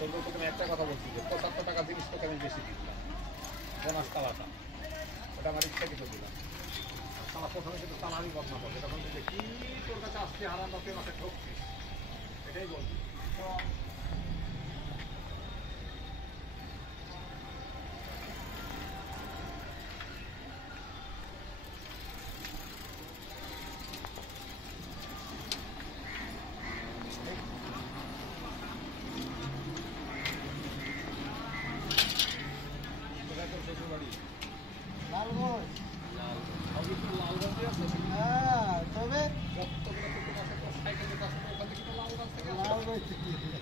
তোকে একটা কথা বলছি যে 75 টাকা জিনিস তোকে আমি বেশি দিলাম, বোনাস তালাটা ওটা আমার ইচ্ছাকৃত দিলাম। তারা প্রথমে কিন্তু তালারই বদনা পাবে, তখন যে কি তোর কাছে আসছে হারাম বাপে আমাকে ঠকছিস, এটাই বলবি। লালগঞ্জ। লালগঞ্জে আছে হ্যাঁ, তবে লালগঞ্জ থেকে লালগঞ্জ থেকে